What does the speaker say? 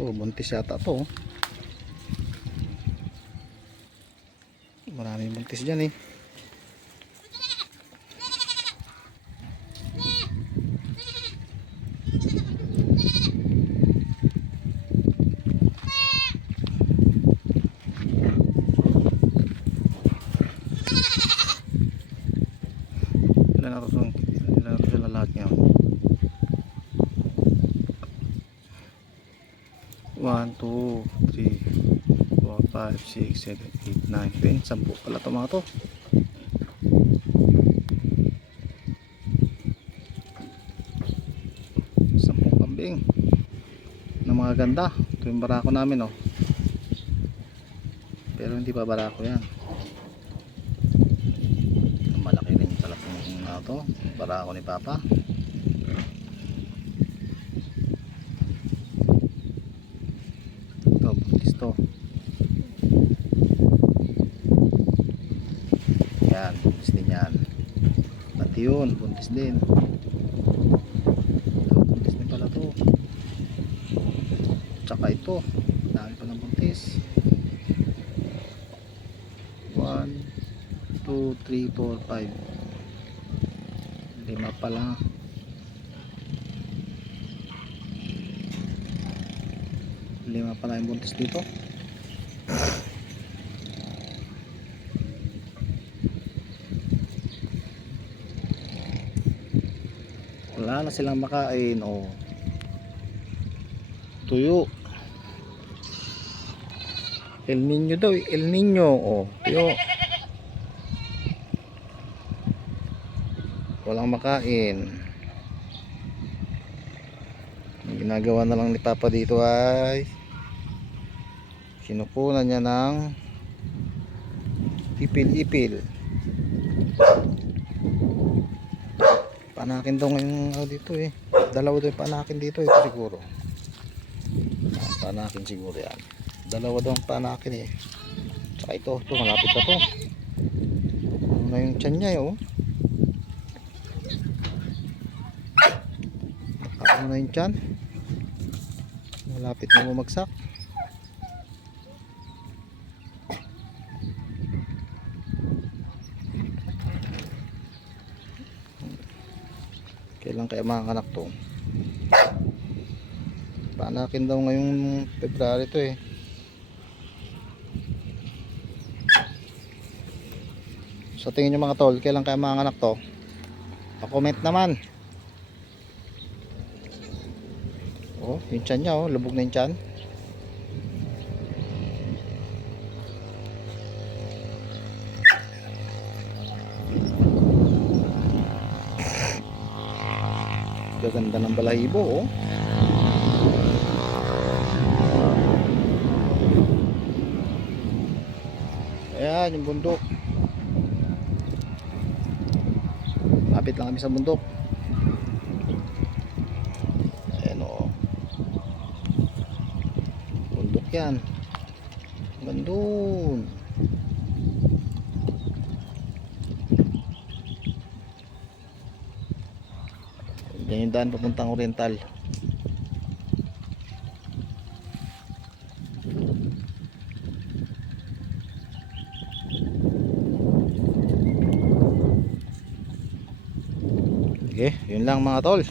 Buntis yata to. Maraming buntis dyan eh. Ilan na sila lahat ngayon? 1, 2, 3, 4, 5, 6, 7, 8, 9, 10. 10 pala ito mga to. Kambing na mga ganda. Ito yung barako namin oh. Pero hindi pa barako yan. Malaki rin pala itong barako ni Papa. Ito, buntis to. Yan, buntis din yan. Pati yun, buntis din. Buntis din pala to. Tsaka ito, dami pa ng buntis. 1, 2, 3, 4, 5. 5 pala. Lima pala yung buntis dito. Wala na silang makain oh. Tuyo. El Niño daw, El Niño oh. Tuyo. Walang makain. Ang ginagawa na lang ni Papa dito ay kinukunan niya ng ipil-ipil. Panakin daw ngayon dito eh. Dalawa daw yung panakin dito. Ito siguro panakin siguro yan. Dalawa daw ang panakin eh. Saka ito malapit na to. Ano na yung tiyan niya oh. Ano na yung tiyan. Malapit na bumagsak. Kailan kaya mga anak to? Panakin daw ngayong February to eh. So tingin nyo mga tol, kailan kaya mga anak to? Pa-comment naman. Oh, yung tiyan nya oh, lubog na yung tiyan. Gaganda ng balahibo oh. Ayan yung bundok. Lapit lang kami sa bundok. Ayan oh. Bundok yan. Gandun. Yan yung daan papuntang Oriental. Okay, yun lang mga tol.